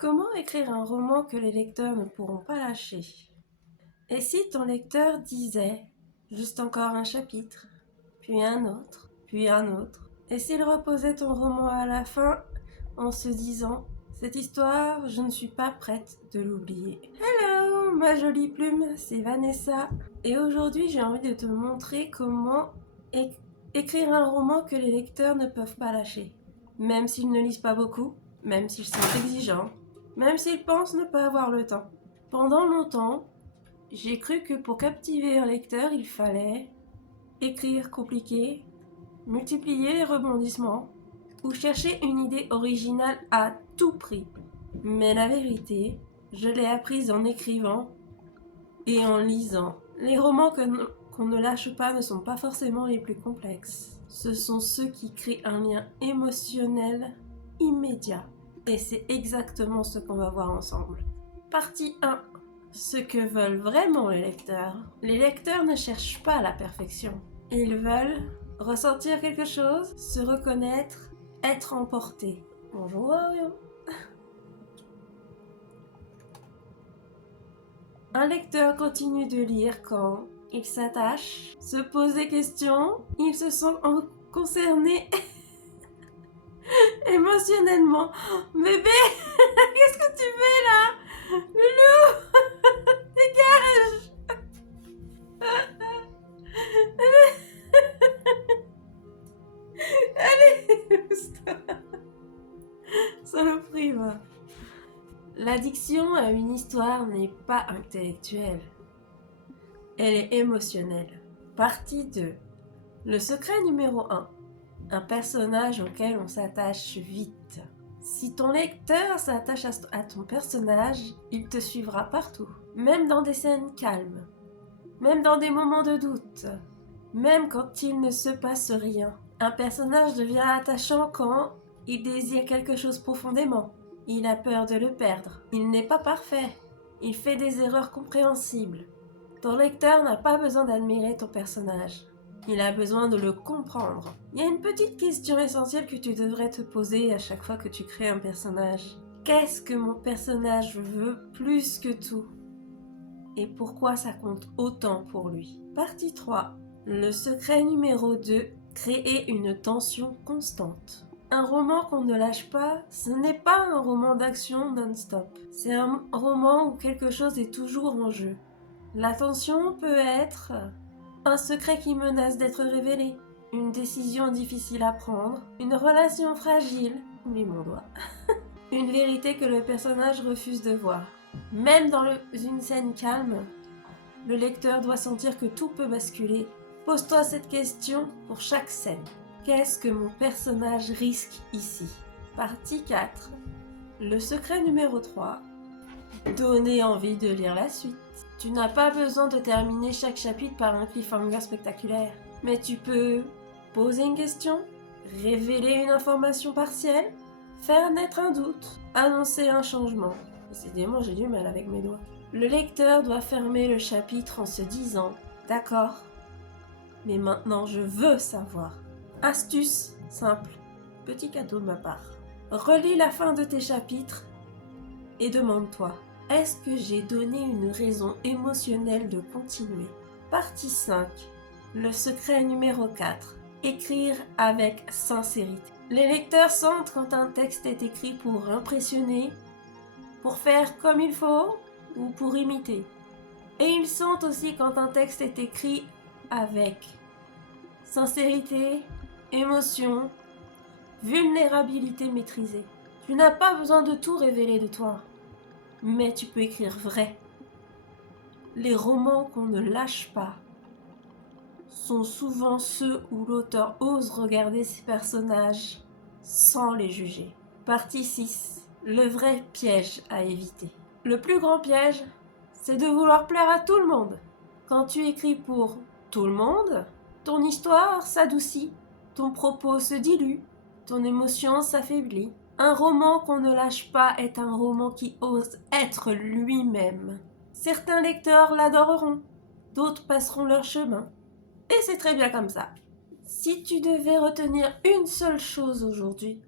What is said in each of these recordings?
Comment écrire un roman que les lecteurs ne pourront pas lâcher? Et si ton lecteur disait juste encore un chapitre, puis un autre, puis un autre, et s'il reposait ton roman à la fin en se disant cette histoire, je ne suis pas prête de l'oublier. Hello, ma jolie plume, c'est Vanessa, et aujourd'hui j'ai envie de te montrer comment écrire un roman que les lecteurs ne peuvent pas lâcher. Même s'ils ne lisent pas beaucoup, même s'ils sont exigeants, même s'ils pensent ne pas avoir le temps. Pendant longtemps, j'ai cru que pour captiver un lecteur, il fallait écrire compliqué, multiplier les rebondissements ou chercher une idée originale à tout prix. Mais la vérité, je l'ai apprise en écrivant et en lisant. Les romans qu'on ne lâche pas ne sont pas forcément les plus complexes. Ce sont ceux qui créent un lien émotionnel immédiat. Et c'est exactement ce qu'on va voir ensemble. Partie 1. Ce que veulent vraiment les lecteurs. Les lecteurs ne cherchent pas la perfection. Ils veulent ressentir quelque chose, se reconnaître, être emportés. Bonjour Wario. Un lecteur continue de lire quand il s'attache, se pose des questions, il se sent concerné émotionnellement. Bébé, qu'est-ce que tu fais là? Loulou, dégage. Allez, saloperie, va. L'addiction à une histoire n'est pas intellectuelle. Elle est émotionnelle. Partie 2. Le secret numéro 1. Un personnage auquel on s'attache vite. Si ton lecteur s'attache à ton personnage, il te suivra partout. Même dans des scènes calmes. Même dans des moments de doute. Même quand il ne se passe rien. Un personnage devient attachant quand il désire quelque chose profondément. Il a peur de le perdre. Il n'est pas parfait. Il fait des erreurs compréhensibles. Ton lecteur n'a pas besoin d'admirer ton personnage. Il a besoin de le comprendre. Il y a une petite question essentielle que tu devrais te poser à chaque fois que tu crées un personnage. Qu'est-ce que mon personnage veut plus que tout? Et pourquoi ça compte autant pour lui? Partie 3. Le secret numéro 2. Créer une tension constante. Un roman qu'on ne lâche pas, ce n'est pas un roman d'action non-stop. C'est un roman où quelque chose est toujours en jeu. La tension peut être un secret qui menace d'être révélé, une décision difficile à prendre, une relation fragile, oublie mon doigt, une vérité que le personnage refuse de voir. Même dans une scène calme, le lecteur doit sentir que tout peut basculer. Pose-toi cette question pour chaque scène. Qu'est-ce que mon personnage risque ici? Partie 4. Le secret numéro 3. Donner envie de lire la suite. Tu n'as pas besoin de terminer chaque chapitre par un cliffhanger spectaculaire. Mais tu peux poser une question, révéler une information partielle, faire naître un doute, annoncer un changement. Décidément, j'ai du mal avec mes doigts. Le lecteur doit fermer le chapitre en se disant « D'accord, mais maintenant je veux savoir ». Astuce simple, petit cadeau de ma part. Relis la fin de tes chapitres et demande-toi « Est-ce que j'ai donné une raison émotionnelle de continuer ?» Partie 5. Le secret numéro 4. Écrire avec sincérité. Les lecteurs sentent quand un texte est écrit pour impressionner, pour faire comme il faut ou pour imiter. Et ils sentent aussi quand un texte est écrit avec sincérité, émotion, vulnérabilité maîtrisée. Tu n'as pas besoin de tout révéler de toi, mais tu peux écrire vrai. Les romans qu'on ne lâche pas sont souvent ceux où l'auteur ose regarder ses personnages sans les juger. Partie 6. Le vrai piège à éviter. Le plus grand piège, c'est de vouloir plaire à tout le monde. Quand tu écris pour tout le monde, ton histoire s'adoucit, ton propos se dilue, ton émotion s'affaiblit. Un roman qu'on ne lâche pas est un roman qui ose être lui-même. Certains lecteurs l'adoreront, d'autres passeront leur chemin. Et c'est très bien comme ça. Si tu devais retenir une seule chose aujourd'hui,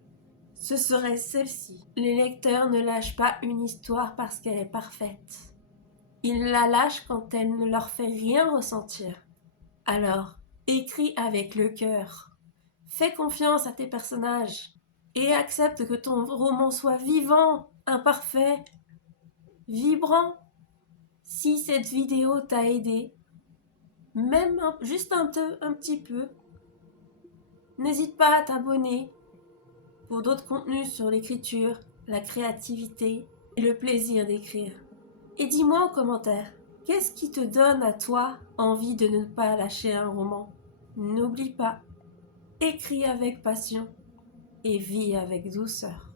ce serait celle-ci. Les lecteurs ne lâchent pas une histoire parce qu'elle est parfaite. Ils la lâchent quand elle ne leur fait rien ressentir. Alors, écris avec le cœur. Fais confiance à tes personnages et accepte que ton roman soit vivant, imparfait, vibrant. Si cette vidéo t'a aidé, même juste un petit peu, n'hésite pas à t'abonner pour d'autres contenus sur l'écriture, la créativité et le plaisir d'écrire. Et dis-moi en commentaire, qu'est-ce qui te donne à toi envie de ne pas lâcher un roman? N'oublie pas, écris avec passion et vis avec douceur.